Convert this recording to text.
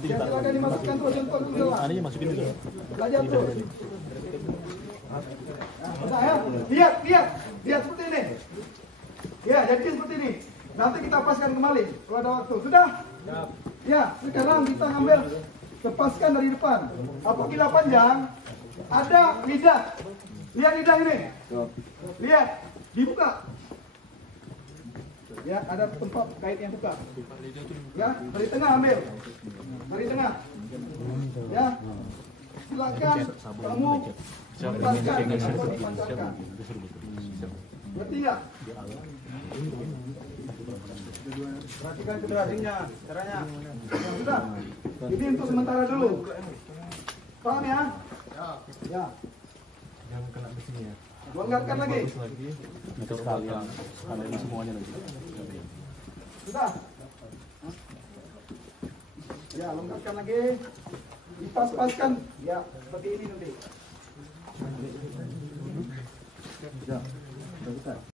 Ya, silakan dimasukkan terus jempol dulu. Aninya masukin dulu. Belajar terus. Nah, ya. Lihat seperti ini. Ya, jadi seperti ini. Nanti kita paskan kembali kalau ada waktu. Sudah? Ya, sekarang kita ambil lepaskan dari depan. Apabila panjang, ada lidah. Lihat lidah ini. Lihat, dibuka. Ya, ada tempat kait yang buka. Ya, dari tengah ambil. Dari tengah. Ya. Silakan kamu lepaskan atau dipancarkan. Ngerti nggak? Perhatikan generasinya, caranya. Ya, sudah. Ini untuk sementara dulu. Paham ya? Ya. Jangan kena besinya. Longgarkan lagi. Itu sekalian semuanya nanti. Sudah. Ya, longgarkan lagi. Dipas-paskan. Ya, seperti ini nanti.